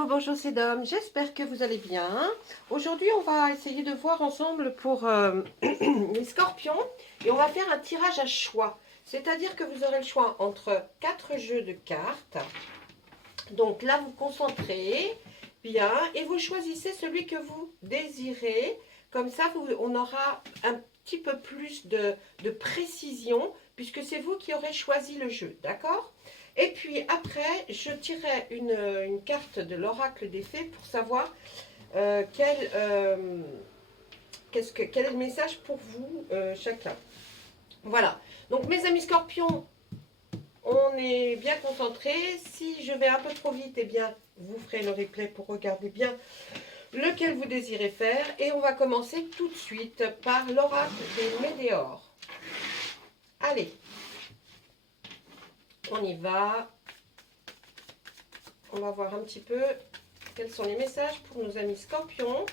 Hello, bonjour, c'est Dom. J'espère que vous allez bien. Aujourd'hui, on va essayer de voir ensemble pour les scorpions et on va faire un tirage à choix. C'est-à-dire que vous aurez le choix entre 4 jeux de cartes. Donc là, vous concentrez bien et vous choisissez celui que vous désirez. Comme ça, on aura un petit peu plus de précision puisque c'est vous qui aurez choisi le jeu. D'accord ? Et puis après, je tirerai une carte de l'oracle des fées pour savoir quel est le message pour vous chacun. Voilà. Donc mes amis scorpions, on est bien concentrés. Si je vais un peu trop vite, eh bien, vous ferez le replay pour regarder bien lequel vous désirez faire. Et on va commencer tout de suite par l'oracle des Médéors. Allez, on y va. On va voir un petit peu quels sont les messages pour nos amis scorpions.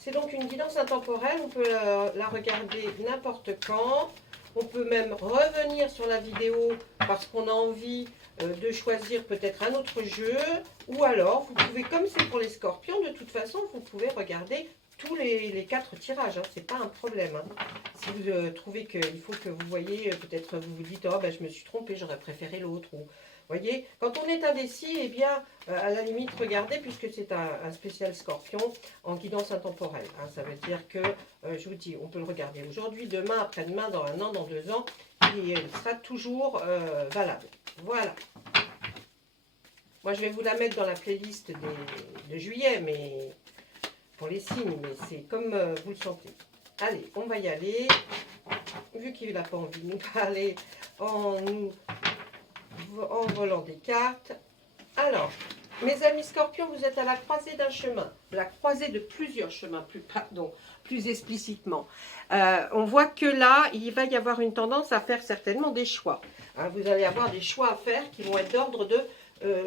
C'est donc une guidance intemporelle. On peut la regarder n'importe quand. On peut même revenir sur la vidéo parce qu'on a envie de choisir peut-être un autre jeu. Ou alors, vous pouvez, comme c'est pour les scorpions, de toute façon, vous pouvez regarder tous les 4 tirages. Hein. Ce n'est pas un problème. Hein. Si vous trouvez qu'il faut que vous voyez, peut-être vous vous dites, oh, ben, je me suis trompée, j'aurais préféré l'autre. Ou voyez, quand on est indécis, eh bien, à la limite, regardez, puisque c'est un spécial scorpion en guidance intemporelle. Hein, ça veut dire que, je vous dis, on peut le regarder aujourd'hui, demain, après-demain, dans 1 an, dans 2 ans, et il sera toujours valable. Voilà. Moi, je vais vous la mettre dans la playlist de juillet, mais pour les signes, mais c'est comme vous le sentez. Allez, on va y aller. Vu qu'il n'a pas envie de nous parler en volant des cartes. Alors, mes amis scorpions, vous êtes à la croisée d'un chemin, la croisée de plusieurs chemins, plus explicitement. On voit que là, il va y avoir une tendance à faire certainement des choix. Hein, vous allez avoir des choix à faire qui vont être d'ordre de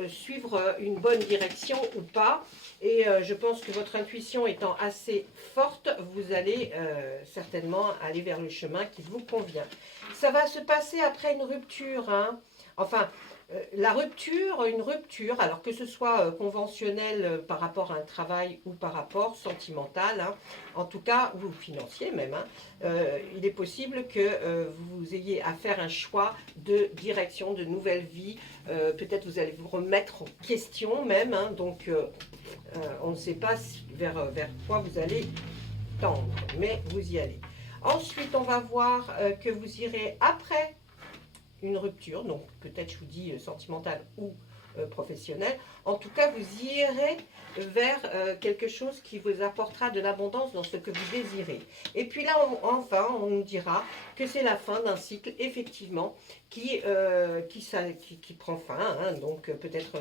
suivre une bonne direction ou pas. Et je pense que votre intuition étant assez forte, vous allez certainement aller vers le chemin qui vous convient. Ça va se passer après une rupture, hein. Enfin, une rupture, alors que ce soit conventionnel par rapport à un travail ou par rapport sentimental, hein, en tout cas, ou financier même, hein, il est possible que vous ayez à faire un choix de direction, de nouvelle vie. Peut-être vous allez vous remettre en question même, hein, donc on ne sait pas vers quoi vous allez tendre, mais vous y allez. Ensuite, on va voir que vous irez après une rupture, donc peut-être je vous dis sentimentale ou professionnelle. En tout cas, vous irez vers quelque chose qui vous apportera de l'abondance dans ce que vous désirez. Et puis là, enfin, on nous dira que c'est la fin d'un cycle, effectivement, qui prend fin. Hein. Donc peut-être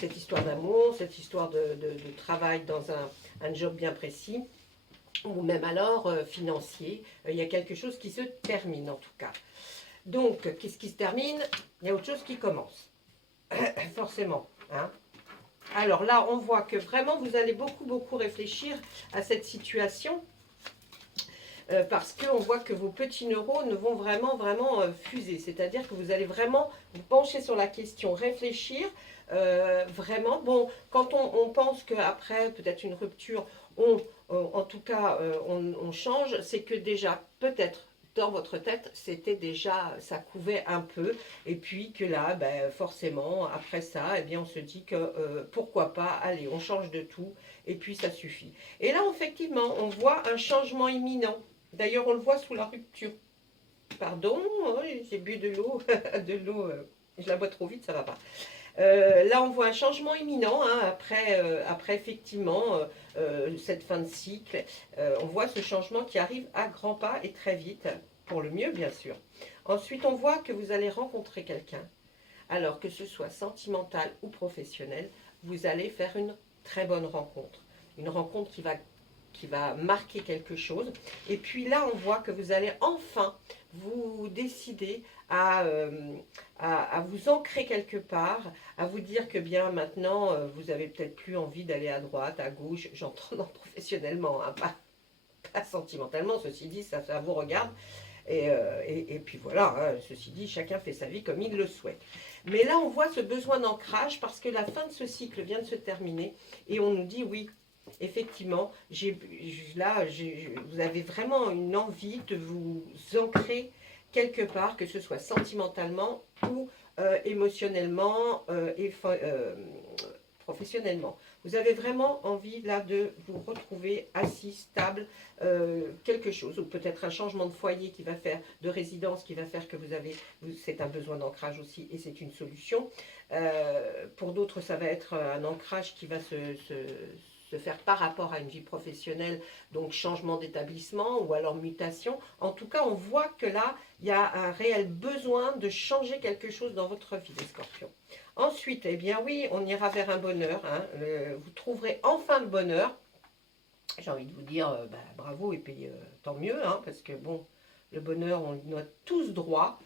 cette histoire d'amour, cette histoire de travail dans un job bien précis, ou même alors financier. Il y a quelque chose qui se termine en tout cas. Donc, qu'est-ce qui se termine? Il y a autre chose qui commence. Forcément. Hein. Alors là, on voit que vraiment, vous allez beaucoup réfléchir à cette situation. Parce qu'on voit que vos petits neurones vont vraiment fuser. C'est-à-dire que vous allez vraiment vous pencher sur la question, réfléchir. Vraiment, bon, quand on pense qu'après, peut-être une rupture, en tout cas, on change, c'est que déjà, peut-être, dans votre tête, c'était déjà, ça couvait un peu, et puis que là, ben, forcément, après ça, eh bien, on se dit que pourquoi pas, allez, on change de tout, et puis ça suffit. Et là, effectivement, on voit un changement imminent. D'ailleurs, on le voit sous la rupture. Pardon, j'ai bu de l'eau, je la bois trop vite, ça va pas. Là, on voit un changement imminent hein, après effectivement cette fin de cycle. On voit ce changement qui arrive à grands pas et très vite, pour le mieux bien sûr. Ensuite, on voit que vous allez rencontrer quelqu'un. Alors que ce soit sentimental ou professionnel, vous allez faire une très bonne rencontre. Une rencontre qui va marquer quelque chose. Et puis là, on voit que vous allez enfin vous décider à vous ancrer quelque part, à vous dire que bien maintenant, vous avez peut-être plus envie d'aller à droite, à gauche, j'entends professionnellement, hein, pas sentimentalement, ceci dit, ça vous regarde. Et puis voilà, hein, ceci dit, chacun fait sa vie comme il le souhaite. Mais là, on voit ce besoin d'ancrage parce que la fin de ce cycle vient de se terminer et on nous dit oui, effectivement, vous avez vraiment une envie de vous ancrer quelque part, que ce soit sentimentalement ou émotionnellement et professionnellement. Vous avez vraiment envie là de vous retrouver assis, stable, quelque chose, ou peut-être un changement de foyer qui va faire, de résidence qui va faire que c'est un besoin d'ancrage aussi et c'est une solution. Pour d'autres, ça va être un ancrage qui va se faire par rapport à une vie professionnelle, donc changement d'établissement ou alors mutation. En tout cas, on voit que là, il y a un réel besoin de changer quelque chose dans votre vie, les scorpions. Ensuite, eh bien oui, on ira vers un bonheur. Hein. Vous trouverez enfin le bonheur. J'ai envie de vous dire bravo et puis tant mieux, hein, parce que bon, le bonheur, on y a tous droit.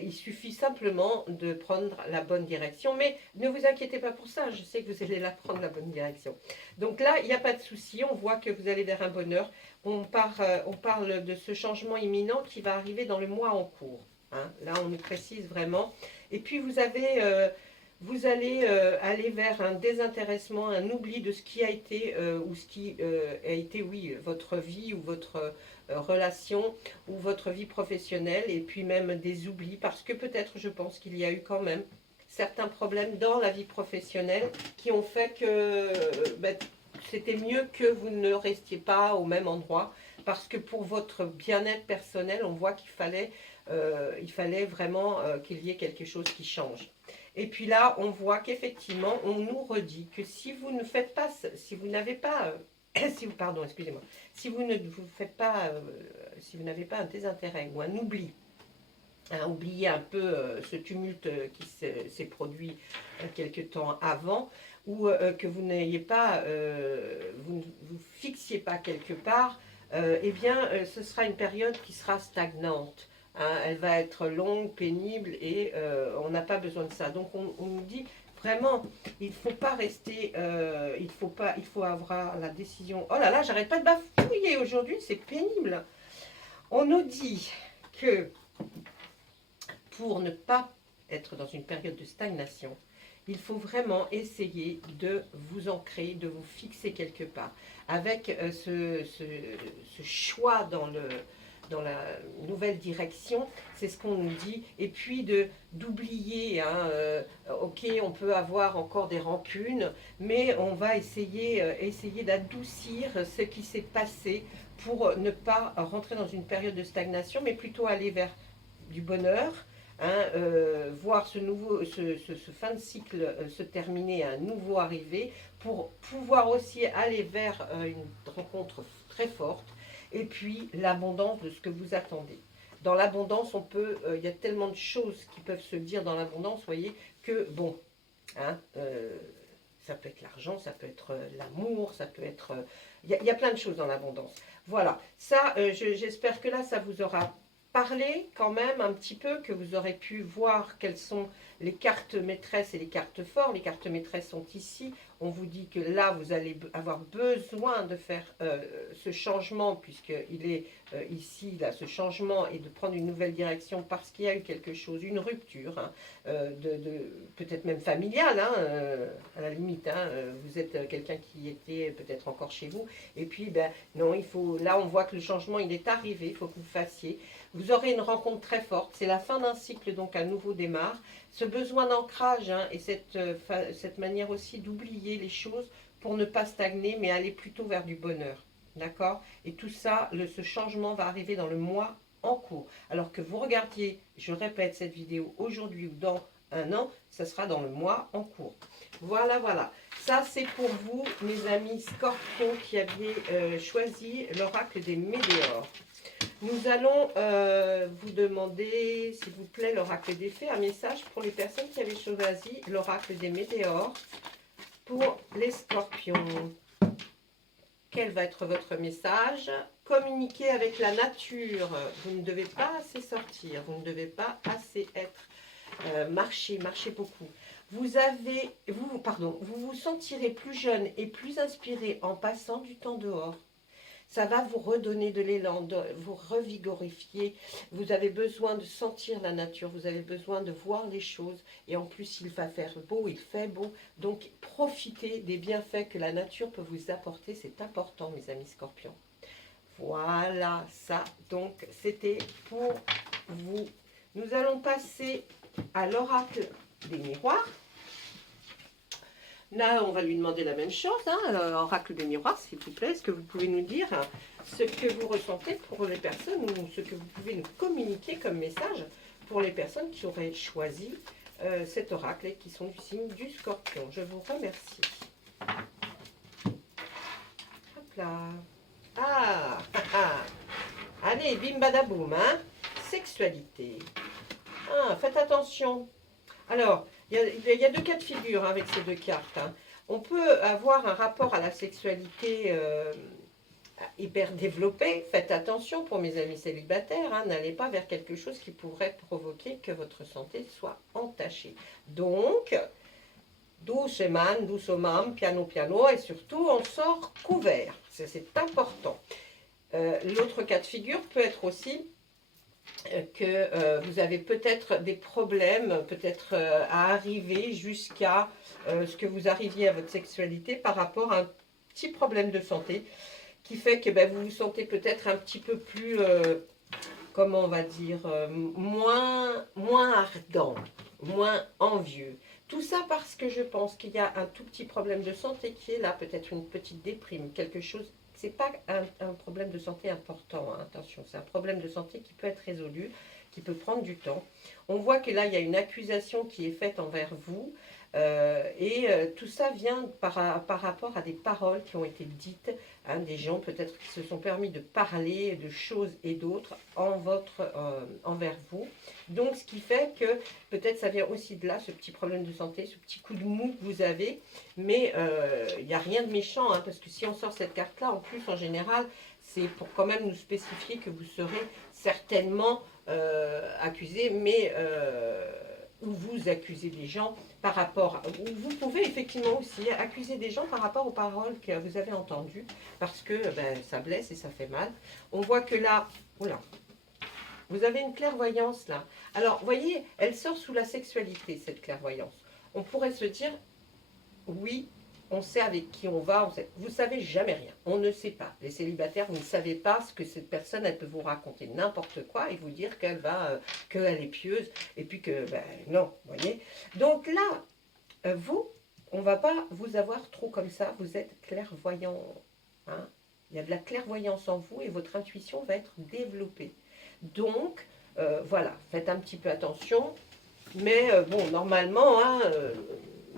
Il suffit simplement de prendre la bonne direction. Mais ne vous inquiétez pas pour ça, je sais que vous allez la prendre la bonne direction. Donc là, il n'y a pas de souci, on voit que vous allez vers un bonheur. On parle de ce changement imminent qui va arriver dans le mois en cours. Hein. Là, on nous précise vraiment. Et puis, vous allez aller vers un désintéressement, un oubli de ce qui a été, ou ce qui a été, oui, votre vie ou votre relation ou votre vie professionnelle, et puis même des oublis, parce que peut-être, je pense qu'il y a eu quand même certains problèmes dans la vie professionnelle qui ont fait que c'était mieux que vous ne restiez pas au même endroit, parce que pour votre bien-être personnel, on voit qu'il fallait vraiment qu'il y ait quelque chose qui change. Et puis là, on voit qu'effectivement, on nous redit que si vous ne faites pas, si vous n'avez pas, pardon, excusez-moi, si vous ne vous faites pas, si vous n'avez pas un désintérêt ou un oubli, oublier un peu ce tumulte qui s'est produit quelque temps avant, ou que vous n'ayez pas, vous ne vous fixiez pas quelque part, eh bien, ce sera une période qui sera stagnante. Hein, elle va être longue, pénible et on n'a pas besoin de ça. Donc on nous dit vraiment, il ne faut pas rester, il faut avoir la décision. Oh là là, j'arrête pas de bafouiller aujourd'hui, c'est pénible. On nous dit que pour ne pas être dans une période de stagnation, il faut vraiment essayer de vous ancrer, de vous fixer quelque part. Avec ce choix dans la nouvelle direction, c'est ce qu'on nous dit. Et puis d'oublier, hein, ok, on peut avoir encore des rancunes, mais on va essayer d'adoucir ce qui s'est passé pour ne pas rentrer dans une période de stagnation, mais plutôt aller vers du bonheur. Hein, voir ce fin de cycle se terminer, un nouveau arrivé, pour pouvoir aussi aller vers une rencontre très forte, et puis l'abondance de ce que vous attendez. Dans l'abondance, il y a tellement de choses qui peuvent se dire dans l'abondance, voyez, que bon, hein, ça peut être l'argent, ça peut être l'amour, ça peut être... Il y a plein de choses dans l'abondance. Voilà, ça, j'espère que là, ça vous aura parler quand même un petit peu, que vous aurez pu voir quelles sont les cartes maîtresses et les cartes fortes. Les cartes maîtresses sont ici. On vous dit que là, vous allez avoir besoin de faire ce changement, puisqu'il est ici, là, ce changement, et de prendre une nouvelle direction parce qu'il y a eu quelque chose, une rupture, hein, peut-être même familiale, hein, à la limite. Hein, vous êtes quelqu'un qui était peut-être encore chez vous. Et puis, non, là, on voit que le changement, il est arrivé, il faut que vous fassiez. Vous aurez une rencontre très forte, c'est la fin d'un cycle, donc un nouveau démarre. Ce besoin d'ancrage, hein, et cette manière aussi d'oublier les choses pour ne pas stagner, mais aller plutôt vers du bonheur. D'accord? Et tout ça, ce changement va arriver dans le mois en cours. Alors que vous regardiez, je répète, cette vidéo aujourd'hui ou dans un an, ça sera dans le mois en cours. Voilà, voilà. Ça, c'est pour vous, mes amis Scorpions, qui aviez choisi l'oracle des Météores. Nous allons vous demander, s'il vous plaît, l'oracle des fées, un message pour les personnes qui avaient choisi l'oracle des Météores pour les Scorpions. Quel va être votre message? Communiquer avec la nature. Vous ne devez pas assez sortir, vous ne devez pas assez être marcher beaucoup. Vous vous sentirez plus jeune et plus inspiré en passant du temps dehors. Ça va vous redonner de l'élan, vous revigorifier. Vous avez besoin de sentir la nature, vous avez besoin de voir les choses. Et en plus, il va faire beau, il fait beau. Donc, profitez des bienfaits que la nature peut vous apporter. C'est important, mes amis scorpions. Voilà, ça, donc, c'était pour vous. Nous allons passer à l'oracle des miroirs. Là, on va lui demander la même chose, hein, l'oracle des miroirs, s'il vous plaît. Est-ce que vous pouvez nous dire ce que vous ressentez pour les personnes ou ce que vous pouvez nous communiquer comme message pour les personnes qui auraient choisi cet oracle et qui sont du signe du Scorpion? Je vous remercie. Hop là. Ah, ah, ah. Allez, bim badaboum, hein. Sexualité. Ah, faites attention. Alors, il y a deux cas de figure avec ces deux cartes. Hein. On peut avoir un rapport à la sexualité hyper développé. Faites attention pour mes amis célibataires. Hein. N'allez pas vers quelque chose qui pourrait provoquer que votre santé soit entachée. Donc, doucement, doucement, piano, piano. Et surtout, on sort couvert. C'est important. L'autre cas de figure peut être aussi que vous avez peut-être des problèmes, peut-être à arriver jusqu'à ce que vous arriviez à votre sexualité par rapport à un petit problème de santé qui fait que vous vous sentez peut-être un petit peu plus, comment on va dire, moins ardent, moins envieux. Tout ça parce que je pense qu'il y a un tout petit problème de santé qui est là, peut-être une petite déprime, quelque chose. C'est pas un problème de santé important, hein, attention, c'est un problème de santé qui peut être résolu, qui peut prendre du temps. On voit que là, il y a une accusation qui est faite envers vous, tout ça vient par rapport à des paroles qui ont été dites, hein, des gens peut-être qui se sont permis de parler de choses et d'autres envers vous. Donc, ce qui fait que peut-être ça vient aussi de là, ce petit problème de santé, ce petit coup de mou que vous avez, mais il n'y a rien de méchant, hein, parce que si on sort cette carte-là, en plus, en général, c'est pour quand même nous spécifier que vous serez certainement accusé, mais où vous accusez des gens par rapport, vous pouvez effectivement aussi accuser des gens par rapport aux paroles que vous avez entendues, parce que ça blesse et ça fait mal. On voit que là, oula, vous avez une clairvoyance là. Alors, vous voyez, elle sort sous la sexualité, cette clairvoyance. On pourrait se dire, oui, on sait avec qui on va, vous ne savez jamais rien, on ne sait pas. Les célibataires, vous ne savez pas ce que cette personne, elle peut vous raconter n'importe quoi et vous dire qu'elle qu'elle est pieuse, et puis que, non, vous voyez. Donc là, vous, on ne va pas vous avoir trop comme ça, vous êtes clairvoyant. Hein. Il y a de la clairvoyance en vous et votre intuition va être développée. Donc, voilà, faites un petit peu attention, mais bon, normalement, hein,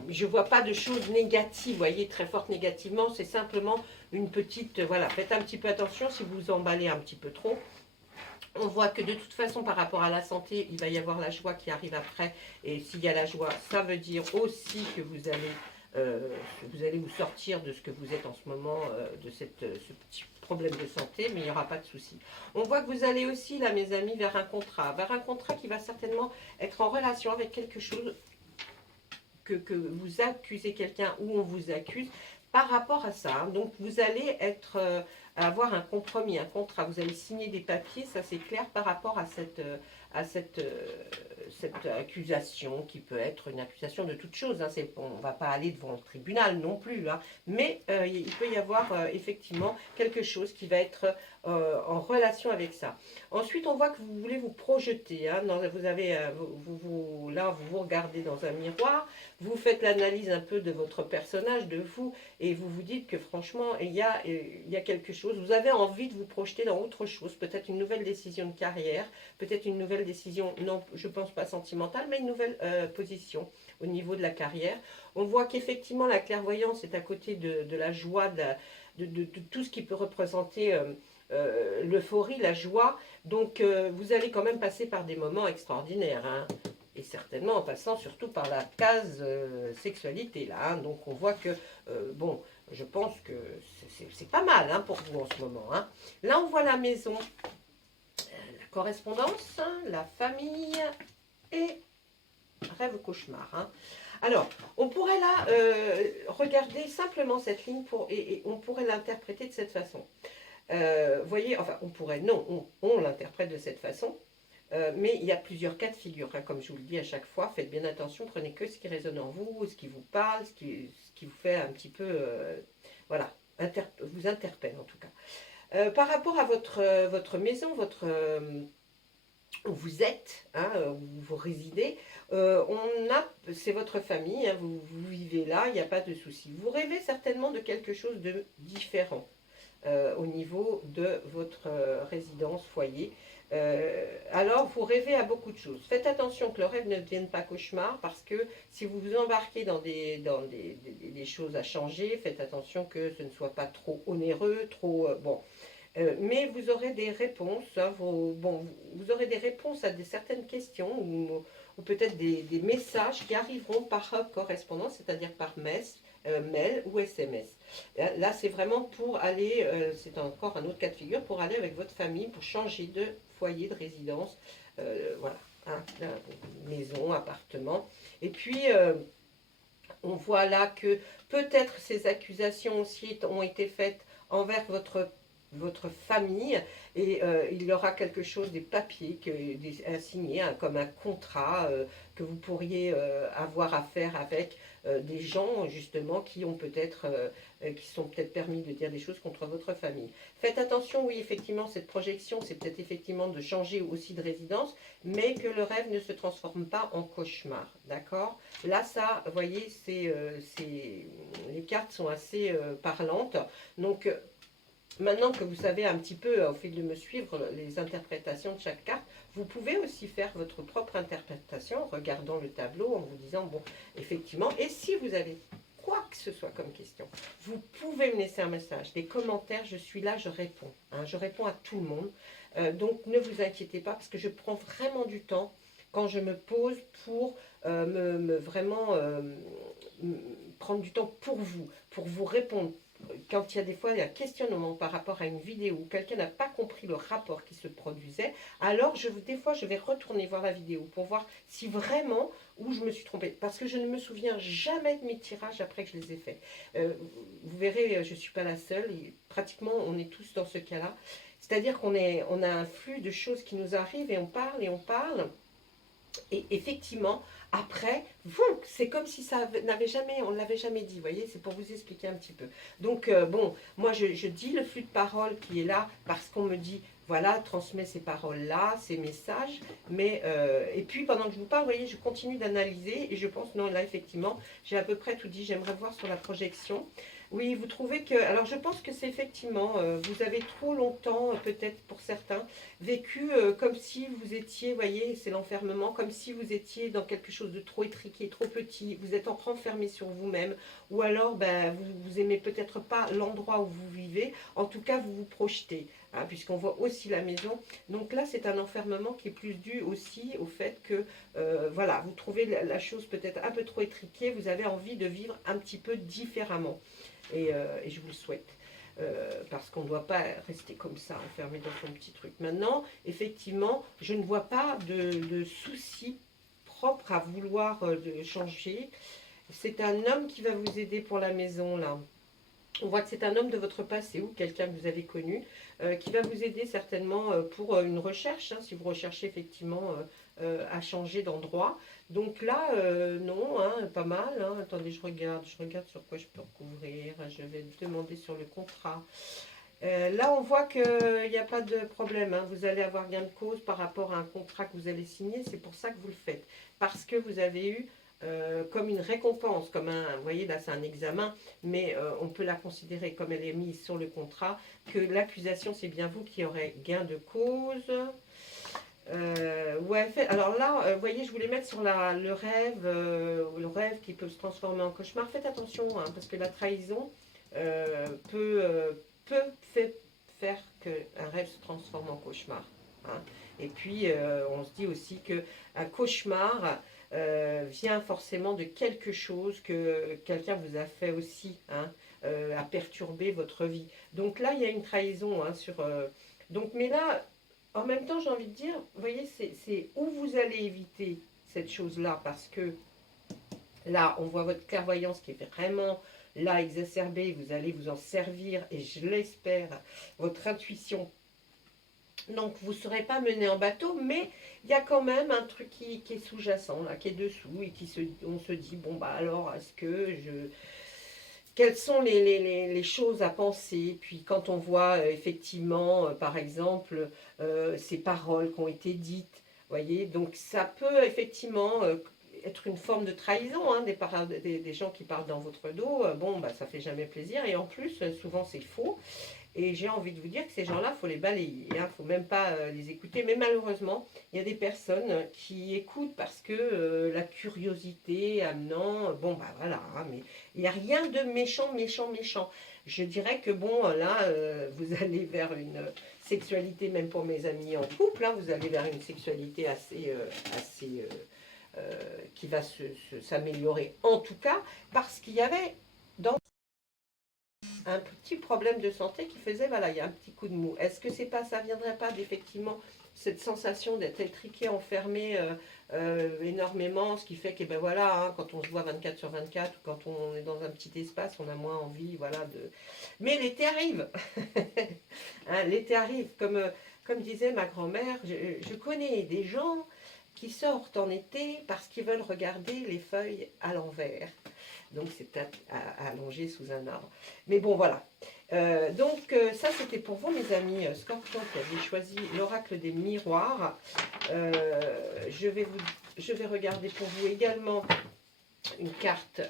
je ne vois pas de choses négatives, vous voyez, très fortes négativement, c'est simplement une petite, voilà, faites un petit peu attention si vous vous emballez un petit peu trop. On voit que de toute façon, par rapport à la santé, il va y avoir la joie qui arrive après, et s'il y a la joie, ça veut dire aussi que vous allez vous sortir de ce que vous êtes en ce moment, de ce petit problème de santé, mais il n'y aura pas de souci. On voit que vous allez aussi, là, mes amis, vers un contrat qui va certainement être en relation avec quelque chose que vous accusez quelqu'un ou on vous accuse par rapport à ça. Hein. Donc, vous allez avoir un compromis, un contrat. Vous allez signer des papiers, ça c'est clair, par rapport à cette accusation qui peut être une accusation de toute chose. Hein. On ne va pas aller devant le tribunal non plus. Hein. Mais il peut y avoir effectivement quelque chose qui va être en relation avec ça. Ensuite, on voit que vous voulez vous projeter. Hein. Vous avez, là, vous vous regardez dans un miroir, vous faites l'analyse un peu de votre personnage, de vous, et vous vous dites que franchement, il y a quelque chose. Vous avez envie de vous projeter dans autre chose, peut-être une nouvelle décision de carrière, peut-être une nouvelle décision, non, je ne pense pas sentimentale, mais une nouvelle position au niveau de la carrière. On voit qu'effectivement, la clairvoyance est à côté de la joie, de tout ce qui peut représenter l'euphorie, la joie. Donc, vous allez quand même passer par des moments extraordinaires, hein. Et certainement en passant surtout par la case sexualité, là. Hein. Donc, on voit que, bon, je pense que c'est pas mal hein, pour vous en ce moment. Hein. Là, on voit la maison, la correspondance, hein, la famille et rêve cauchemar. Hein. Alors, on pourrait là regarder simplement cette ligne et on pourrait l'interpréter de cette façon. Vous voyez, enfin, on pourrait, non, on l'interprète de cette façon. Mais il y a plusieurs cas de figure, hein, comme je vous le dis à chaque fois, faites bien attention, prenez que ce qui résonne en vous, ce qui vous parle, ce qui vous fait un petit peu, voilà, vous interpelle en tout cas. Par rapport à votre maison, où vous êtes, hein, où vous résidez, c'est votre famille, hein, vous vivez là, il n'y a pas de souci. Vous rêvez certainement de quelque chose de différent au niveau de votre résidence, foyer. Alors, vous rêvez à beaucoup de choses. Faites attention que le rêve ne devienne pas cauchemar, parce que si vous vous embarquez dans des choses à changer, faites attention que ce ne soit pas trop onéreux, trop... bon. Mais vous aurez des réponses, hein, vous aurez des réponses à certaines questions, ou peut-être des messages qui arriveront par correspondance, c'est-à-dire par mail ou SMS. Là, c'est vraiment pour aller, c'est encore un autre cas de figure, pour aller avec votre famille, pour changer de foyer, de résidence, voilà, hein, maison, appartement. Et puis, on voit là que peut-être ces accusations aussi ont été faites envers votre famille, et il y aura quelque chose, des papiers à signer, hein, comme un contrat que vous pourriez avoir à faire avec des gens justement qui ont peut-être qui sont peut-être permis de dire des choses contre votre famille. Faites attention, oui, effectivement, cette projection, c'est peut-être effectivement de changer aussi de résidence, mais que le rêve ne se transforme pas en cauchemar, d'accord? Là, ça, vous voyez, les cartes sont assez parlantes, donc maintenant que vous savez un petit peu, au fil de me suivre, les interprétations de chaque carte, vous pouvez aussi faire votre propre interprétation en regardant le tableau, en vous disant, bon, effectivement, et si vous avez quoi que ce soit comme question, vous pouvez me laisser un message, des commentaires, je suis là, je réponds. Hein, je réponds à tout le monde. Donc ne vous inquiétez pas, parce que je prends vraiment du temps quand je me pose pour vraiment prendre du temps pour vous répondre. Quand il y a des fois un questionnement par rapport à une vidéo où quelqu'un n'a pas compris le rapport qui se produisait, alors des fois je vais retourner voir la vidéo pour voir si vraiment, où je me suis trompée. Parce que je ne me souviens jamais de mes tirages après que je les ai faits. Vous verrez, je ne suis pas la seule, et pratiquement on est tous dans ce cas-là. C'est-à-dire qu'on a un flux de choses qui nous arrivent et on parle et on parle. Et effectivement, après, c'est comme si on ne l'avait jamais dit, vous voyez, c'est pour vous expliquer un petit peu. Donc, bon, moi je dis le flux de parole qui est là parce qu'on me dit, voilà, transmets ces paroles-là, ces messages, mais, et puis pendant que je vous parle, vous voyez, je continue d'analyser et je pense, non, là, effectivement, j'ai à peu près tout dit, j'aimerais voir sur la projection. Oui, vous trouvez que... Alors, je pense que c'est effectivement, vous avez trop longtemps, peut-être pour certains, vécu comme si vous étiez, vous voyez, c'est l'enfermement, comme si vous étiez dans quelque chose de trop étriqué, trop petit, vous êtes renfermé sur vous-même, ou alors ben, vous aimez peut-être pas l'endroit où vous vivez, en tout cas vous vous projetez, hein, puisqu'on voit aussi la maison. Donc là c'est un enfermement qui est plus dû aussi au fait que, voilà, vous trouvez la chose peut-être un peu trop étriquée, vous avez envie de vivre un petit peu différemment, et je vous le souhaite. Parce qu'on ne doit pas rester comme ça, enfermé dans son petit truc. Maintenant, effectivement, je ne vois pas de souci propre à vouloir changer. C'est un homme qui va vous aider pour la maison, là. On voit que c'est un homme de votre passé ou quelqu'un que vous avez connu qui va vous aider certainement pour une recherche, hein, si vous recherchez effectivement à changer d'endroit. Donc là, non, hein, pas mal. Hein. Attendez, je regarde sur quoi je peux recouvrir. Je vais demander sur le contrat. Là, on voit qu'il n'y a pas de problème. Hein. Vous allez avoir gain de cause par rapport à un contrat que vous allez signer. C'est pour ça que vous le faites. Parce que vous avez eu comme une récompense, comme un, vous voyez là c'est un examen, mais on peut la considérer comme elle est mise sur le contrat, que l'accusation c'est bien vous qui aurez gain de cause. Ouais, alors là, vous voyez, je voulais mettre sur le rêve qui peut se transformer en cauchemar. Faites attention, hein, parce que la trahison peut faire qu'un rêve se transforme en cauchemar. Hein. Et puis, on se dit aussi qu'un cauchemar vient forcément de quelque chose que quelqu'un vous a fait aussi, hein, a perturbé votre vie. Donc là, il y a une trahison. Hein, donc, mais là, en même temps, j'ai envie de dire, vous voyez, c'est où vous allez éviter cette chose-là, parce que là, on voit votre clairvoyance qui est vraiment là exacerbée, vous allez vous en servir, et je l'espère, votre intuition. Donc, vous ne serez pas mené en bateau, mais il y a quand même un truc qui est sous-jacent, là, qui est dessous, et on se dit, bon, bah alors, est-ce que je... Quelles sont les choses à penser? Puis quand on voit effectivement, par exemple, ces paroles qui ont été dites, voyez, donc ça peut effectivement être une forme de trahison, hein, des gens qui parlent dans votre dos. Bon, bah, ça fait jamais plaisir, et en plus, souvent c'est faux. Et j'ai envie de vous dire que ces gens-là, il faut les balayer. Il ne faut même pas les écouter. Mais malheureusement, il y a des personnes qui écoutent parce que la curiosité amenant... Bon, bah voilà, hein, mais il n'y a rien de méchant, méchant, méchant. Je dirais que bon, là, vous allez vers une sexualité, même pour mes amis en couple, hein, vous allez vers une sexualité assez qui va s'améliorer en tout cas, parce qu'il y avait dans un petit problème de santé qui faisait, voilà, il y a un petit coup de mou. Est-ce que c'est pas, ça viendrait pas d'effectivement cette sensation d'être étriqué, enfermé énormément, ce qui fait que, ben voilà, hein, quand on se voit 24 sur 24, ou quand on est dans un petit espace, on a moins envie, voilà, de... Mais l'été arrive. Hein, l'été arrive, comme disait ma grand-mère, je connais des gens qui sortent en été parce qu'ils veulent regarder les feuilles à l'envers. Donc c'est allongé sous un arbre. Mais bon, voilà. Ça, c'était pour vous, mes amis scorpions, qui avez choisi l'oracle des miroirs. Je vais regarder pour vous également une carte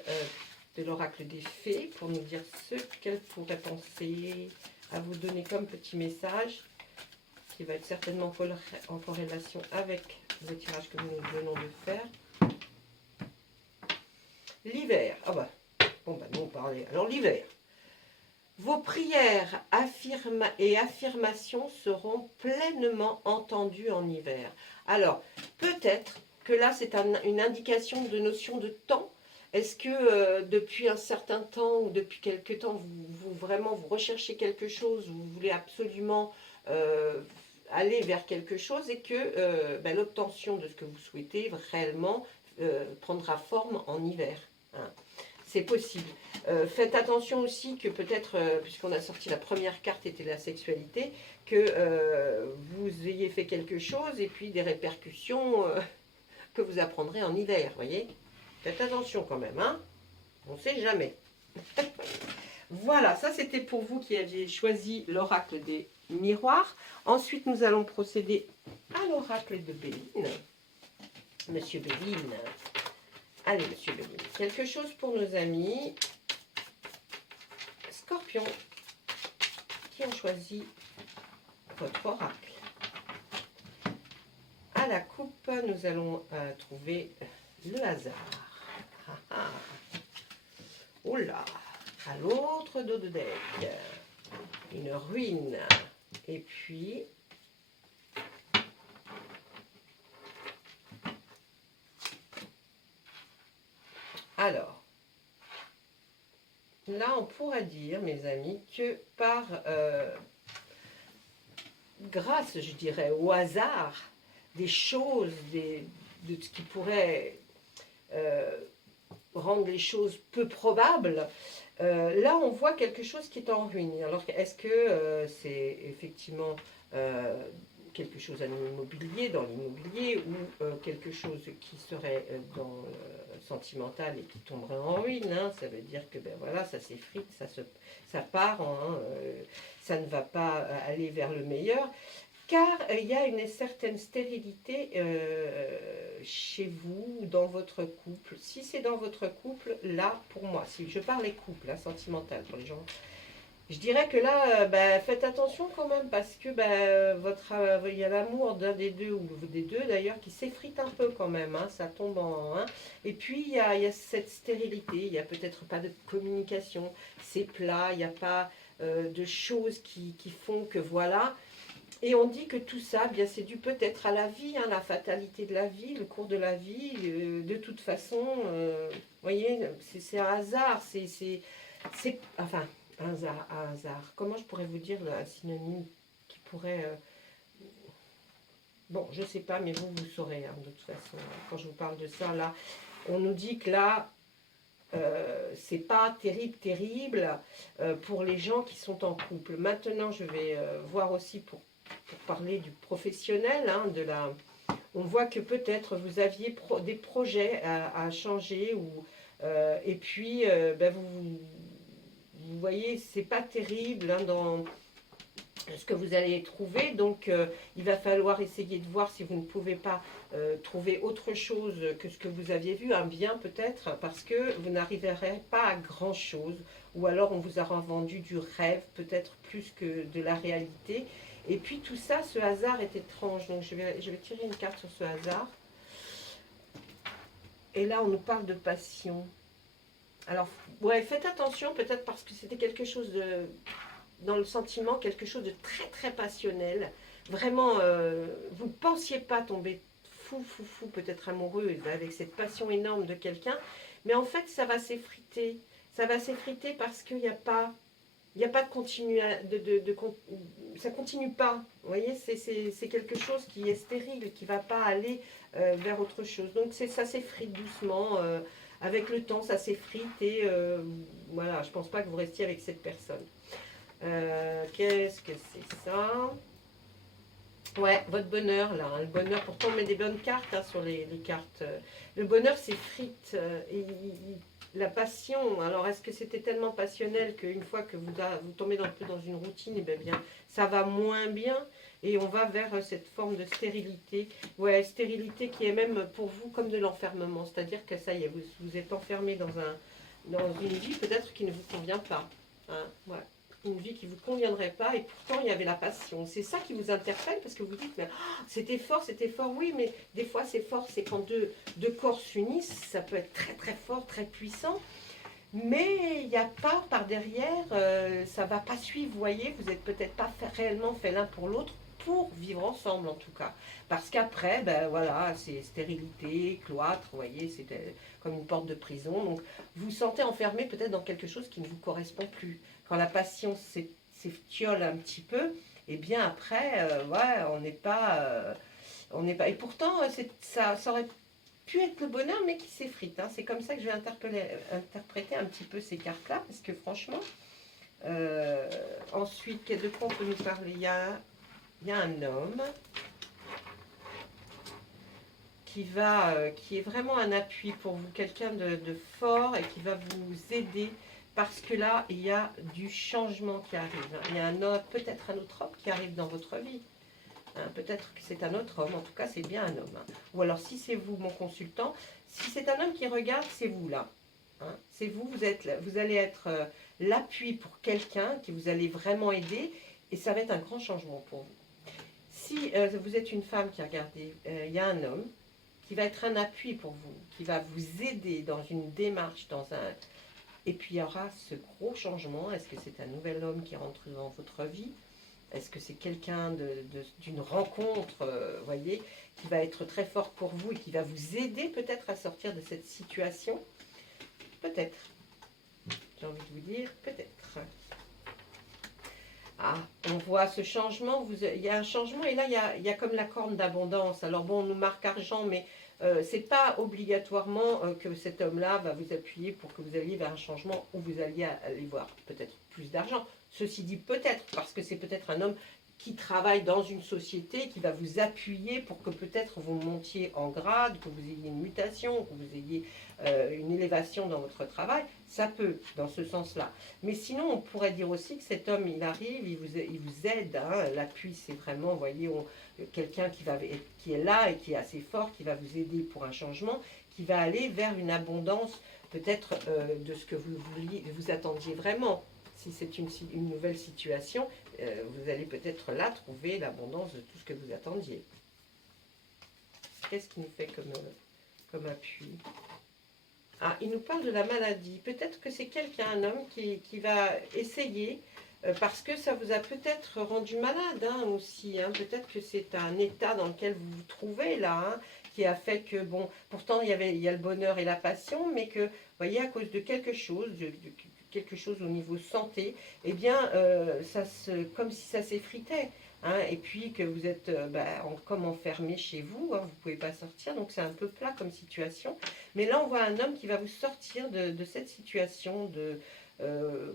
de l'oracle des fées pour nous dire ce qu'elle pourrait penser à vous donner comme petit message, qui va être certainement en corrélation avec le tirage que nous venons de faire. L'hiver. Ah bah, bon bah nous on parlait. Alors l'hiver. Vos prières et affirmations seront pleinement entendues en hiver. Alors, peut-être que là c'est une indication de notion de temps. Est-ce que depuis un certain temps ou depuis quelque temps, vous recherchez quelque chose, vous voulez absolument aller vers quelque chose, et que l'obtention de ce que vous souhaitez réellement prendra forme en hiver, hein. C'est possible. Faites attention aussi que peut-être, puisqu'on a sorti la première carte était la sexualité, que vous ayez fait quelque chose et puis des répercussions que vous apprendrez en hiver, voyez. Faites attention quand même, hein. On ne sait jamais. Voilà, ça c'était pour vous qui aviez choisi l'oracle des miroirs. Ensuite, nous allons procéder à l'oracle de Béline. Monsieur Béline. Allez, monsieur Béline. Quelque chose pour nos amis scorpions qui ont choisi votre oracle. À la coupe, nous allons trouver le hasard. Ah, ah. Oh là, à l'autre dos de deck, une ruine. Et puis, alors, là on pourra dire, mes amis, que par grâce, je dirais, au hasard, des choses, de ce qui pourrait rendre les choses peu probables, là on voit quelque chose qui est en ruine. Alors est-ce que c'est effectivement quelque chose dans l'immobilier, ou quelque chose qui serait dans le sentimental et qui tomberait en ruine, hein. Ça veut dire que ben voilà, ça s'effrite, ça part, hein, ça ne va pas aller vers le meilleur, car il y a une certaine stérilité chez vous, dans votre couple. Si c'est dans votre couple, là, pour moi, si je parle des couples, hein, sentimental pour les gens, je dirais que là, faites attention quand même, parce que il y a l'amour d'un des deux, ou des deux d'ailleurs, qui s'effrite un peu quand même, hein, ça tombe en... Hein. Et puis, il y a cette stérilité, il n'y a peut-être pas de communication, c'est plat, il n'y a pas de choses qui font que voilà... Et on dit que tout ça, bien, c'est dû peut-être à la vie, hein, la fatalité de la vie, le cours de la vie. De toute façon, vous voyez, c'est un hasard, enfin, un hasard. Comment je pourrais vous dire un synonyme qui pourrait... bon, je ne sais pas, mais vous saurez, hein, de toute façon. Quand je vous parle de ça, là, on nous dit que là, c'est pas terrible, terrible pour les gens qui sont en couple. Maintenant, je vais voir aussi pour parler du professionnel, hein, on voit que peut-être vous aviez des projets à changer, et puis ben vous voyez, c'est pas terrible hein, dans ce que vous allez trouver, donc il va falloir essayer de voir si vous ne pouvez pas trouver autre chose que ce que vous aviez vu, un bien peut-être, parce que vous n'arriverez pas à grand chose, ou alors on vous aura vendu du rêve, peut-être plus que de la réalité. Et puis tout ça, ce hasard est étrange, donc je vais tirer une carte sur ce hasard. Et là on nous parle de passion. Alors ouais, faites attention, peut-être parce que c'était quelque chose de dans le sentiment, quelque chose de très très passionnel. Vraiment, vous ne pensiez pas tomber fou, fou, fou, peut-être amoureux avec cette passion énorme de quelqu'un, mais en fait, ça va s'effriter. Ça va s'effriter parce qu'il n'y a pas... Il n'y a pas de continu, ça continue pas. Vous voyez, c'est quelque chose qui est stérile, qui ne va pas aller vers autre chose. Donc ça s'effrite doucement. Avec le temps, ça s'effrite et voilà, je ne pense pas que vous restiez avec cette personne. Qu'est-ce que c'est ça? Ouais, votre bonheur là, hein, le bonheur, pourtant on met des bonnes cartes hein, sur les cartes. Le bonheur s'effrite, la passion, alors est-ce que c'était tellement passionnel qu'une fois que vous tombez un peu dans une routine, et bien ça va moins bien et on va vers cette forme de stérilité. Ouais, stérilité qui est même pour vous comme de l'enfermement, c'est-à-dire que ça y est, vous êtes enfermé dans une vie peut-être qui ne vous convient pas. Hein, ouais. Une vie qui ne vous conviendrait pas et pourtant il y avait la passion. C'est ça qui vous interpelle parce que vous dites mais, oh, c'était fort, oui, mais des fois c'est fort, c'est quand deux corps s'unissent, ça peut être très très fort, très puissant, mais il n'y a pas par derrière, ça ne va pas suivre, vous voyez, vous n'êtes peut-être pas réellement fait l'un pour l'autre pour vivre ensemble en tout cas. Parce qu'après, ben voilà, c'est stérilité, cloître, vous voyez, c'est comme une porte de prison. Donc vous vous sentez enfermé peut-être dans quelque chose qui ne vous correspond plus. Quand la passion s'étiole un petit peu, et bien après, ouais, on n'est pas... Et pourtant, ça aurait pu être le bonheur, mais qui s'effrite. Hein. C'est comme ça que je vais interpréter un petit peu ces cartes-là, parce que franchement... ensuite, de quoi on peut nous parler? Il y a un homme qui est vraiment un appui pour vous, quelqu'un de fort et qui va vous aider parce que là, il y a du changement qui arrive. Il y a peut-être un autre homme qui arrive dans votre vie. Hein, peut-être que c'est un autre homme, en tout cas c'est bien un homme. Hein. Ou alors si c'est vous, mon consultant, si c'est un homme qui regarde, c'est vous là. Hein. C'est vous, vous allez être l'appui pour quelqu'un qui vous allez vraiment aider et ça va être un grand changement pour vous. Si vous êtes une femme qui a regardé, il y a un homme qui va être un appui pour vous, qui va vous aider dans une démarche, et puis il y aura ce gros changement. Est-ce que c'est un nouvel homme qui rentre dans votre vie? Est-ce que c'est quelqu'un d'une rencontre, voyez, qui va être très fort pour vous et qui va vous aider peut-être à sortir de cette situation? Peut-être. J'ai envie de vous dire, peut-être. Ah, on voit ce changement, il y a un changement et là il y a comme la corne d'abondance. Alors bon, on nous marque argent, mais c'est pas obligatoirement que cet homme-là va vous appuyer pour que vous alliez vers un changement où vous alliez aller voir peut-être plus d'argent. Ceci dit peut-être, parce que c'est peut-être un homme qui travaille dans une société, qui va vous appuyer pour que peut-être vous montiez en grade, que vous ayez une mutation, que vous ayez une élévation dans votre travail. Ça peut, dans ce sens-là. Mais sinon, on pourrait dire aussi que cet homme, il arrive, il vous aide. Hein. L'appui, c'est vraiment, vous voyez, quelqu'un qui est là et qui est assez fort, qui va vous aider pour un changement, qui va aller vers une abondance, peut-être de ce que vous attendiez vraiment. Si c'est une nouvelle situation, vous allez peut-être là trouver l'abondance de tout ce que vous attendiez. Qu'est-ce qui nous fait comme appui? Ah, il nous parle de la maladie. Peut-être que c'est quelqu'un, un homme, qui va essayer, parce que ça vous a peut-être rendu malade hein, aussi. Hein. Peut-être que c'est un état dans lequel vous vous trouvez là, hein, qui a fait que, bon, pourtant il y a le bonheur et la passion, mais que, vous voyez, à cause de quelque chose, quelque chose au niveau santé, eh bien, comme si ça s'effritait. hein, et puis que vous êtes comme enfermé chez vous, hein, vous ne pouvez pas sortir, donc c'est un peu plat comme situation. Mais là, on voit un homme qui va vous sortir de cette situation de,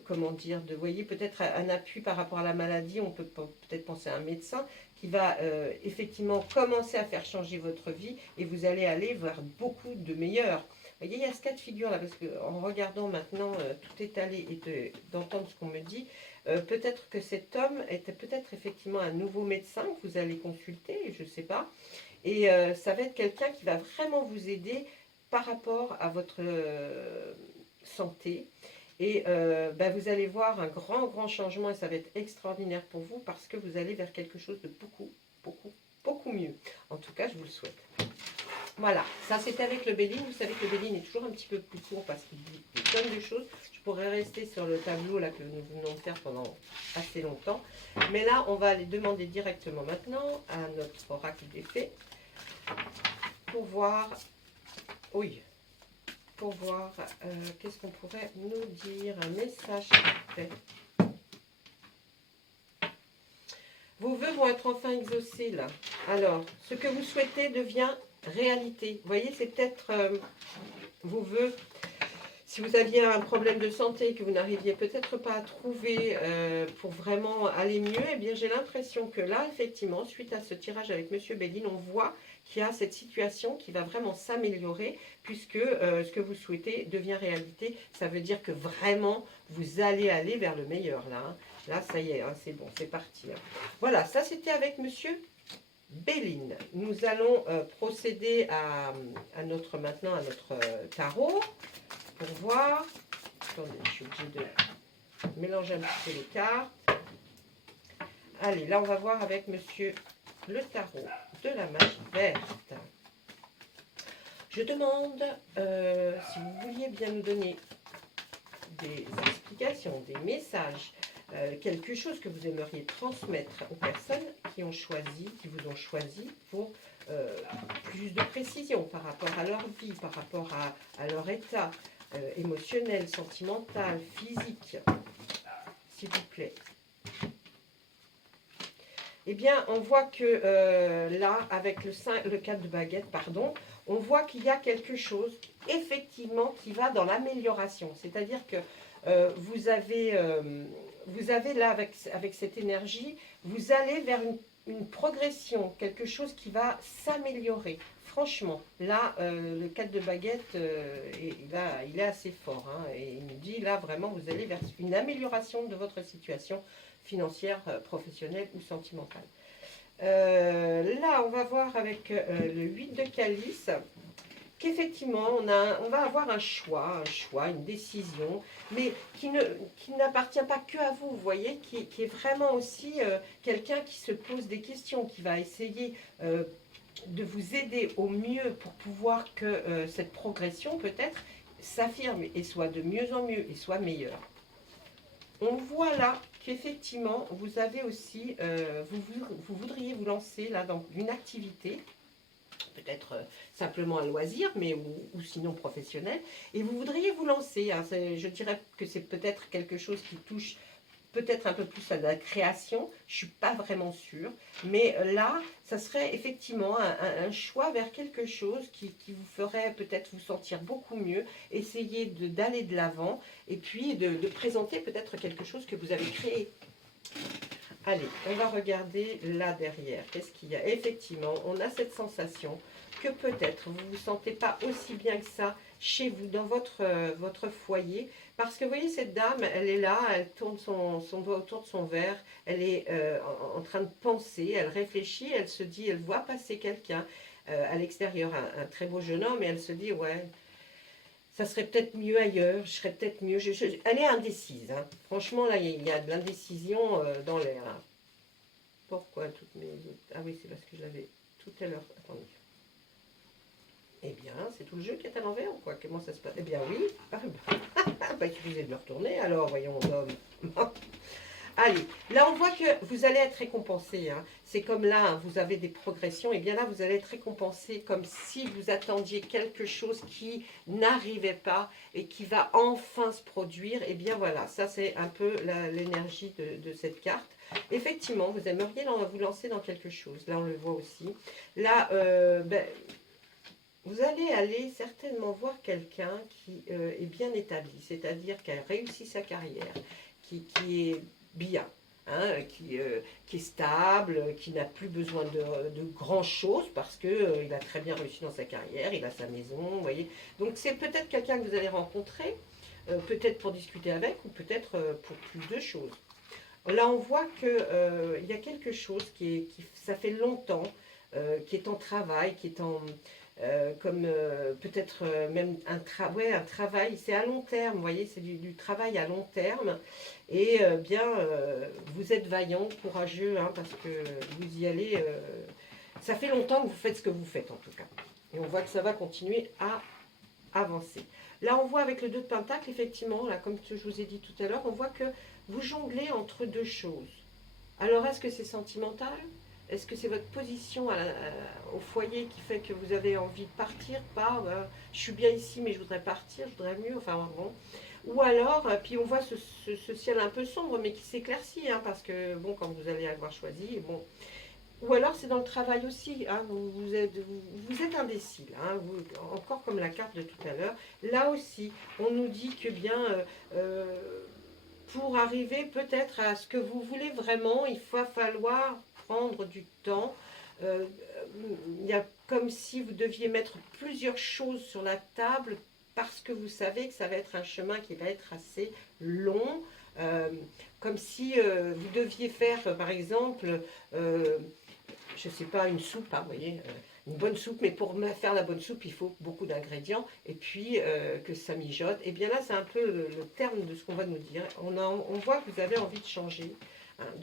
comment dire, de, vous voyez, peut-être un appui par rapport à la maladie, on peut peut-être penser à un médecin qui va effectivement commencer à faire changer votre vie et vous allez aller vers beaucoup de meilleurs. Vous voyez, il y a ce cas de figure là, parce qu'en regardant maintenant tout étalé et d'entendre ce qu'on me dit, peut-être que cet homme était peut-être effectivement un nouveau médecin que vous allez consulter, je ne sais pas. Et ça va être quelqu'un qui va vraiment vous aider par rapport à votre santé. Et vous allez voir un grand changement et ça va être extraordinaire pour vous parce que vous allez vers quelque chose de beaucoup mieux. En tout cas, je vous le souhaite. Voilà, ça c'était avec le Béline. Vous savez que le Béline est toujours un petit peu plus court parce qu'il dit des tonnes de choses. Je pourrais rester sur le tableau là que nous venons de faire pendant assez longtemps. Mais là, on va aller demander directement maintenant à notre oracle des fées pour voir, oui, pour voir qu'est-ce qu'on pourrait nous dire, un message fait. Vos vœux vont être enfin exaucés là. Alors, ce que vous souhaitez devient réalité. Vous voyez, c'est peut-être vos vœux. Si vous aviez un problème de santé que vous n'arriviez peut-être pas à trouver pour vraiment aller mieux, eh bien j'ai l'impression que là, effectivement, suite à ce tirage avec Monsieur Béline, on voit qu'il y a cette situation qui va vraiment s'améliorer puisque ce que vous souhaitez devient réalité. Ça veut dire que vraiment, vous allez aller vers le meilleur là. Hein. Là, ça y est, hein, c'est bon, c'est parti. Hein. Voilà, ça c'était avec Monsieur Béline. Nous allons procéder maintenant à notre tarot. Pour voir, attendez, je suis obligée de mélanger un petit peu les cartes. Allez, là on va voir avec Monsieur le tarot de la magie verte. Je demande si vous vouliez bien nous donner des explications, des messages, quelque chose que vous aimeriez transmettre aux personnes qui ont choisi, qui vous ont choisi pour plus de précision par rapport à leur vie, par rapport à leur état. Émotionnel, sentimental, physique, s'il vous plaît. Eh bien, on voit que là, avec le 4 de baguette, pardon, on voit qu'il y a quelque chose, effectivement, qui va dans l'amélioration. C'est-à-dire que vous avez là, avec cette énergie, vous allez vers une progression, quelque chose qui va s'améliorer. Franchement, là, le 4 de baguette, il est assez fort. Hein, et il nous dit, là, vraiment, vous allez vers une amélioration de votre situation financière, professionnelle ou sentimentale. Là, on va voir avec le 8 de calice qu'effectivement, on va avoir un choix, une décision, mais qui n'appartient pas que à vous, vous voyez, qui est vraiment aussi quelqu'un qui se pose des questions, qui va essayer de vous aider au mieux pour pouvoir que cette progression peut-être s'affirme et soit de mieux en mieux et soit meilleure. On voit là qu'effectivement vous avez aussi, vous voudriez vous lancer là dans une activité, peut-être simplement un loisir, mais ou sinon professionnel, et vous voudriez vous lancer. Hein, je dirais que c'est peut-être quelque chose qui touche peut-être un peu plus à la création, je ne suis pas vraiment sûre, mais là, ça serait effectivement un choix vers quelque chose qui vous ferait peut-être vous sentir beaucoup mieux, essayer d'aller de l'avant, et puis de présenter peut-être quelque chose que vous avez créé. Allez, on va regarder là derrière, qu'est-ce qu'il y a? Effectivement, on a cette sensation que peut-être vous ne vous sentez pas aussi bien que ça chez vous, dans votre foyer, parce que vous voyez cette dame, elle est là, elle tourne son doigt autour de son verre, elle est en train de penser, elle réfléchit, elle se dit, elle voit passer quelqu'un à l'extérieur, un très beau jeune homme, et elle se dit, ouais, ça serait peut-être mieux ailleurs, je serais peut-être mieux, elle est indécise, hein. Franchement là, il y a de l'indécision dans l'air. Hein. Pourquoi toutes mes... Ah oui, c'est parce que je l'avais tout à l'heure, attendez. Eh bien, c'est tout le jeu qui est à l'envers ou quoi? Comment ça se passe? Eh bien oui. Bah, il suffisait de le retourner, alors voyons, homme. Allez, là on voit que vous allez être récompensé. Hein. C'est comme là, hein, vous avez des progressions, et bien là vous allez être récompensé comme si vous attendiez quelque chose qui n'arrivait pas et qui va enfin se produire. Et bien voilà, ça c'est un peu l'énergie de cette carte. Effectivement, vous aimeriez vous lancer dans quelque chose. Là, on le voit aussi. Là, vous allez aller certainement voir quelqu'un qui est bien établi, c'est-à-dire qui a réussi sa carrière, qui est bien, hein, qui est stable, qui n'a plus besoin de grand-chose parce qu'il a très bien réussi dans sa carrière, il a sa maison, vous voyez. Donc c'est peut-être quelqu'un que vous allez rencontrer, peut-être pour discuter avec ou peut-être pour plus de choses. Là, on voit qu'il y a quelque chose ça fait longtemps, qui est en travail, qui est en, comme peut-être même un travail, c'est à long terme, vous voyez, c'est du travail à long terme. Et vous êtes vaillant, courageux, hein, parce que vous y allez, ça fait longtemps que vous faites ce que vous faites en tout cas. Et on voit que ça va continuer à avancer. Là, on voit avec le 2 de Pentacle, effectivement, là, comme je vous ai dit tout à l'heure, on voit que vous jonglez entre deux choses. Alors, est-ce que c'est sentimental? Est-ce que c'est votre position au foyer qui fait que vous avez envie de partir? Pas, je suis bien ici, mais je voudrais partir, je voudrais mieux, enfin bon. Ou alors, puis on voit ce ciel un peu sombre, mais qui s'éclaircit, hein, parce que, bon, quand vous allez avoir choisi, bon. Ou alors c'est dans le travail aussi, hein, vous êtes indécis, hein, encore comme la carte de tout à l'heure. Là aussi, on nous dit que bien, pour arriver peut-être à ce que vous voulez vraiment, il va falloir prendre du temps. Il y a comme si vous deviez mettre plusieurs choses sur la table parce que vous savez que ça va être un chemin qui va être assez long. Comme si vous deviez faire, par exemple, je ne sais pas, une soupe, hein, vous voyez, une bonne soupe, mais pour faire la bonne soupe, il faut beaucoup d'ingrédients, et puis que ça mijote. Et bien là, c'est un peu le terme de ce qu'on va nous dire. On voit que vous avez envie de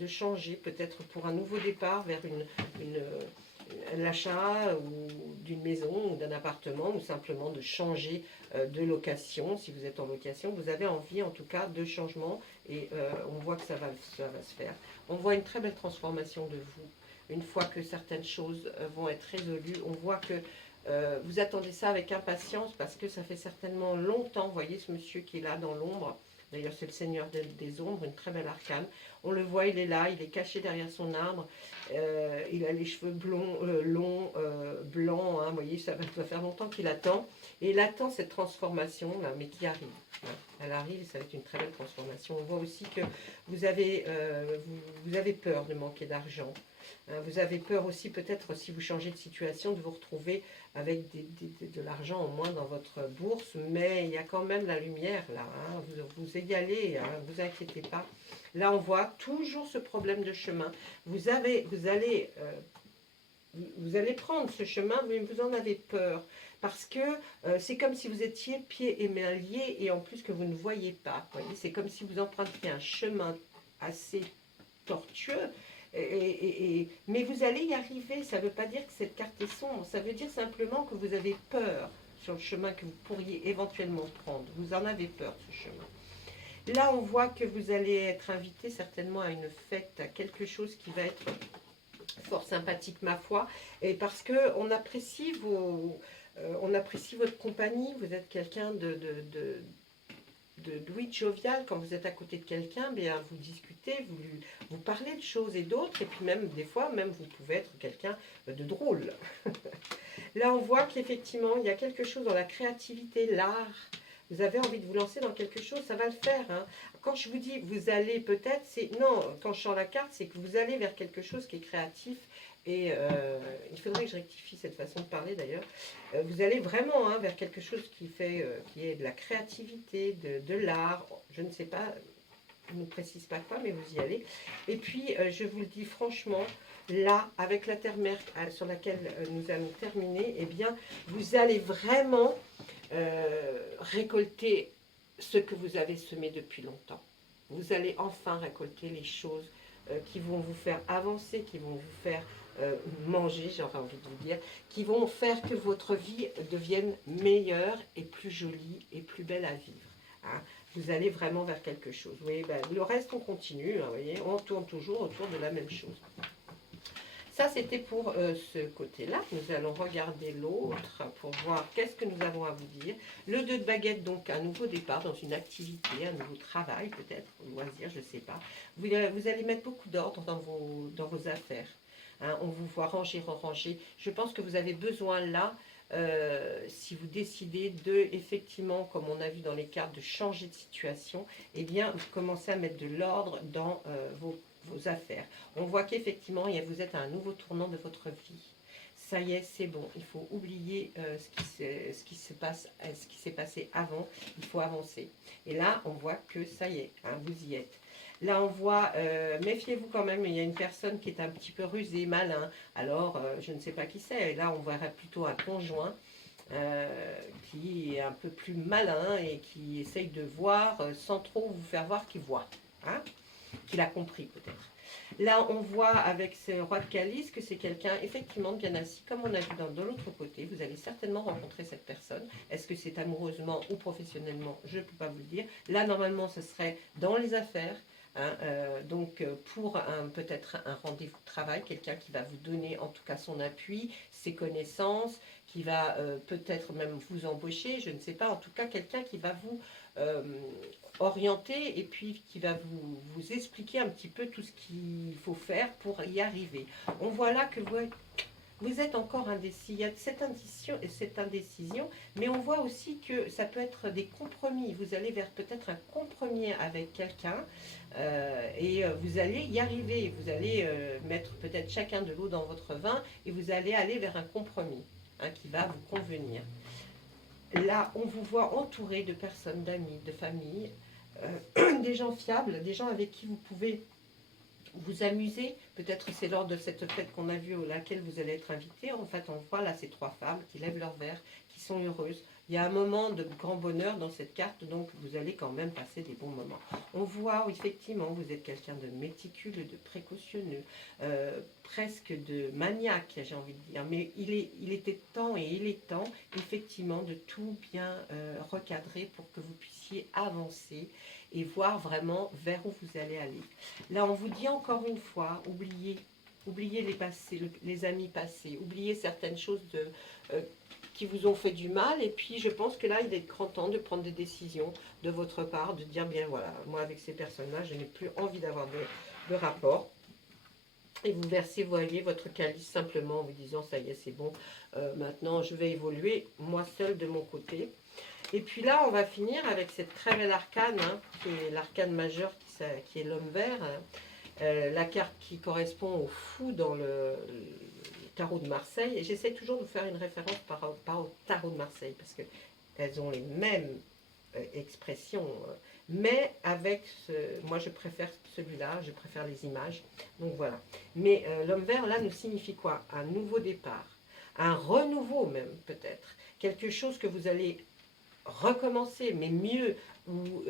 changer peut-être pour un nouveau départ vers l'achat ou d'une maison ou d'un appartement, ou simplement de changer de location. Si vous êtes en location, vous avez envie en tout cas de changement, et on voit que ça va se faire. On voit une très belle transformation de vous. Une fois que certaines choses vont être résolues, on voit que vous attendez ça avec impatience parce que ça fait certainement longtemps. Vous voyez ce monsieur qui est là dans l'ombre. D'ailleurs, c'est le seigneur des ombres, une très belle arcane. On le voit, il est là, il est caché derrière son arbre. Il a les cheveux longs, blancs. Hein, vous voyez, ça va faire longtemps qu'il attend. Et il attend cette transformation, là, mais qui arrive. Hein. Elle arrive, ça va être une très belle transformation. On voit aussi que vous avez peur de manquer d'argent. Vous avez peur aussi, peut-être, si vous changez de situation, de vous retrouver avec de l'argent en moins dans votre bourse, mais il y a quand même la lumière là, hein, vous y allez, hein, ne vous inquiétez pas. Là, on voit toujours ce problème de chemin. Vous allez prendre ce chemin, mais vous en avez peur, parce que c'est comme si vous étiez pieds et mains liés, et en plus que vous ne voyez pas. C'est comme si vous empruntiez un chemin assez tortueux, mais vous allez y arriver. Ça ne veut pas dire que cette carte est sombre, ça veut dire simplement que vous avez peur sur le chemin que vous pourriez éventuellement prendre. Vous en avez peur de ce chemin. Là, on voit que vous allez être invité certainement à une fête, à quelque chose qui va être fort sympathique, ma foi, et parce qu'on apprécie on apprécie votre compagnie. Vous êtes quelqu'un de doué, jovial. Quand vous êtes à côté de quelqu'un, bien vous discutez, vous parlez de choses et d'autres, et puis même des fois, même vous pouvez être quelqu'un de drôle. Là, on voit qu'effectivement, il y a quelque chose dans la créativité, l'art. Vous avez envie de vous lancer dans quelque chose, ça va le faire. Hein. Quand je vous dis vous allez peut-être, c'est non, quand je sors la carte, c'est que vous allez vers quelque chose qui est créatif. Et il faudrait que je rectifie cette façon de parler d'ailleurs. Vous allez vraiment hein, vers quelque chose qui est de la créativité, de l'art, je ne sais pas, je ne précise pas quoi, mais vous y allez. Et puis, je vous le dis franchement, là, avec la terre-mère sur laquelle nous allons terminer, eh bien, vous allez vraiment récolter ce que vous avez semé depuis longtemps. Vous allez enfin récolter les choses qui vont vous faire avancer, qui vont vous faire manger, j'aurais envie de vous dire, qui vont faire que votre vie devienne meilleure et plus jolie et plus belle à vivre. Hein. Vous allez vraiment vers quelque chose. Vous voyez, ben, le reste, on continue. Hein, vous voyez, on tourne toujours autour de la même chose. Ça, c'était pour ce côté-là. Nous allons regarder l'autre pour voir qu'est-ce que nous avons à vous dire. Le 2 de baguette, donc un nouveau départ dans une activité, un nouveau travail peut-être, au loisir, je ne sais pas. Vous allez mettre beaucoup d'ordre dans vos affaires. Hein, on vous voit ranger, ranger. Je pense que vous avez besoin là, si vous décidez de, effectivement, comme on a vu dans les cartes, de changer de situation, eh bien, vous commencez à mettre de l'ordre dans vos affaires. On voit qu'effectivement, vous êtes à un nouveau tournant de votre vie. Ça y est, c'est bon. Il faut oublier ce qui s'est passé avant. Il faut avancer. Et là, on voit que ça y est, hein, vous y êtes. Là, on voit, méfiez-vous quand même, il y a une personne qui est un petit peu rusée, malin. Alors, je ne sais pas qui c'est. Et là, on verrait plutôt un conjoint qui est un peu plus malin et qui essaye de voir sans trop vous faire voir qu'il voit. Hein, qu'il a compris peut-être. Là, on voit avec ce roi de calice que c'est quelqu'un effectivement bien assis, comme on a vu de l'autre côté. Vous allez certainement rencontrer cette personne. Est-ce que c'est amoureusement ou professionnellement? Je ne peux pas vous le dire. Là, normalement, ce serait dans les affaires. Hein, donc pour peut-être un rendez-vous de travail, quelqu'un qui va vous donner en tout cas son appui, ses connaissances, qui va peut-être même vous embaucher, je ne sais pas, en tout cas quelqu'un qui va vous orienter et puis qui va vous expliquer un petit peu tout ce qu'il faut faire pour y arriver. On voit là que vous êtes encore indécis. Il y a cette indécision, mais on voit aussi que ça peut être des compromis. Vous allez vers peut-être un compromis avec quelqu'un et vous allez y arriver. Vous allez mettre peut-être chacun de l'eau dans votre vin et vous allez aller vers un compromis qui va vous convenir. Là, on vous voit entouré de personnes, d'amis, de famille, des gens fiables, des gens avec qui vous pouvez vous amuser. Peut-être c'est lors de cette fête qu'on a vue à laquelle vous allez être invité. En fait, on voit là ces trois femmes qui lèvent leur verre, qui sont heureuses. Il y a un moment de grand bonheur dans cette carte, donc vous allez quand même passer des bons moments. On voit effectivement, vous êtes quelqu'un de méticuleux, de précautionneux, presque de maniaque, j'ai envie de dire. Mais il était temps et il est temps, effectivement, de tout bien recadrer pour que vous puissiez avancer et voir vraiment vers où vous allez aller. Là, on vous dit encore une fois, oubliez les amis passés, oubliez certaines choses qui vous ont fait du mal. Et puis, je pense que là, il est grand temps de prendre des décisions de votre part, de dire, bien voilà, moi, avec ces personnes-là, je n'ai plus envie d'avoir de rapport. Et vous versez, vous voyez, votre calice simplement en vous disant, ça y est, c'est bon, maintenant, je vais évoluer, moi seule de mon côté. Et puis là, on va finir avec cette très belle arcane, hein, qui est l'arcane majeure, qui est l'homme vert. La carte qui correspond au fou dans le tarot de Marseille. Et j'essaie toujours de vous faire une référence par au tarot de Marseille, parce qu'elles ont les mêmes expressions, mais avec moi je préfère celui-là, je préfère les images. Donc voilà. Mais l'homme vert, là, nous signifie quoi? Un nouveau départ, un renouveau même peut-être. Quelque chose que vous allez recommencer, mais mieux, ou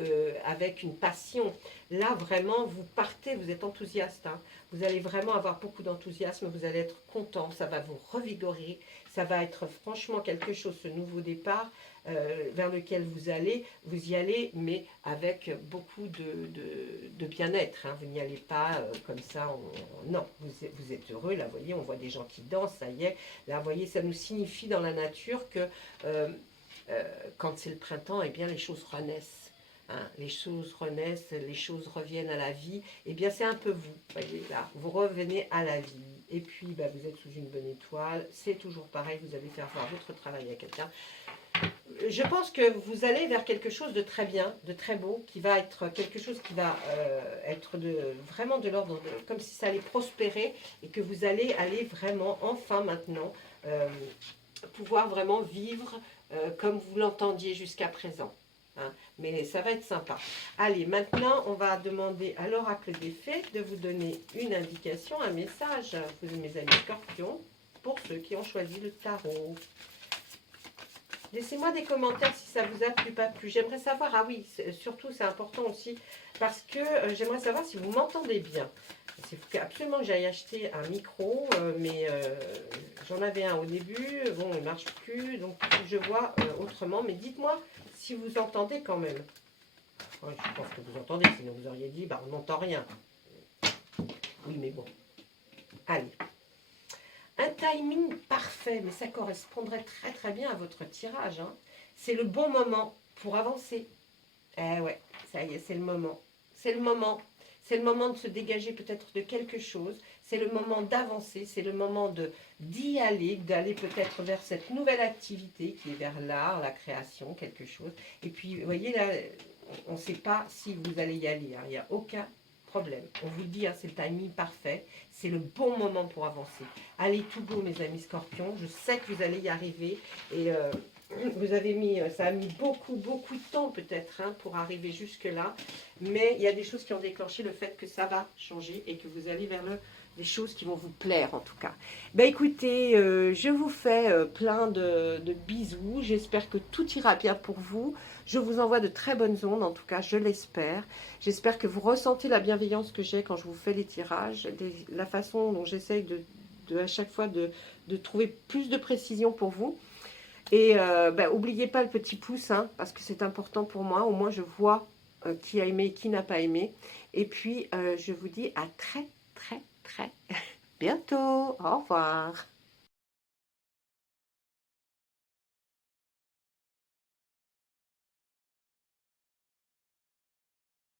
avec une passion. Là, vraiment, vous partez, vous êtes enthousiaste. Hein. Vous allez vraiment avoir beaucoup d'enthousiasme, vous allez être content, ça va vous revigorer. Ça va être franchement quelque chose, ce nouveau départ vers lequel vous y allez, mais avec beaucoup de bien-être. Hein. Vous n'y allez pas comme ça, non, vous êtes heureux. Là, vous voyez, on voit des gens qui dansent, ça y est. Là, vous voyez, ça nous signifie dans la nature que quand c'est le printemps, eh bien, les choses renaissent. Hein, les choses renaissent, les choses reviennent à la vie. Eh bien, c'est un peu vous, voyez là, vous revenez à la vie. Et puis, bah, vous êtes sous une bonne étoile. C'est toujours pareil, vous allez faire voir votre travail à quelqu'un. Je pense que vous allez vers quelque chose de très bien, de très beau, qui va être quelque chose qui va être vraiment de l'ordre, comme si ça allait prospérer et que vous allez aller vraiment, enfin maintenant, pouvoir vraiment vivre comme vous l'entendiez jusqu'à présent. Hein. Mais ça va être sympa. Allez, maintenant, on va demander à l'oracle des fées de vous donner une indication, un message, vous mes amis scorpions, pour ceux qui ont choisi le tarot. Laissez-moi des commentaires si ça vous a plu, pas plu. J'aimerais savoir, ah oui, surtout c'est important aussi, parce que j'aimerais savoir si vous m'entendez bien. Il faut absolument que j'aille acheter un micro, mais j'en avais un au début, bon, il ne marche plus, donc je vois autrement. Mais dites-moi si vous entendez quand même. Ouais, je pense que vous entendez, sinon vous auriez dit, bah, on n'entend rien. Oui, mais bon. Allez. timing parfait, mais ça correspondrait très très bien à votre tirage. Hein. C'est le bon moment pour avancer. Eh ouais, ça y est, c'est le moment. C'est le moment. C'est le moment de se dégager peut-être de quelque chose. C'est le moment d'avancer. C'est le moment d'y aller, d'aller peut-être vers cette nouvelle activité qui est vers l'art, la création, quelque chose. Et puis, vous voyez, là, on ne sait pas si vous allez y aller. Hein. Il n'y a aucun problème. On vous dit, hein, c'est le timing parfait. C'est le bon moment pour avancer. Allez, tout go, mes amis scorpions. Je sais que vous allez y arriver. Et vous avez mis, ça a mis beaucoup de temps peut-être hein, pour arriver jusque-là. Mais il y a des choses qui ont déclenché le fait que ça va changer et que vous allez vers des choses qui vont vous plaire en tout cas. Ben écoutez, je vous fais plein de bisous. J'espère que tout ira bien pour vous. Je vous envoie de très bonnes ondes, en tout cas, je l'espère. J'espère que vous ressentez la bienveillance que j'ai quand je vous fais les tirages, la façon dont j'essaye à chaque fois de trouver plus de précision pour vous. Et n'oubliez pas le petit pouce, hein, parce que c'est important pour moi. Au moins, je vois qui a aimé et qui n'a pas aimé. Et puis, je vous dis à très bientôt. Au revoir.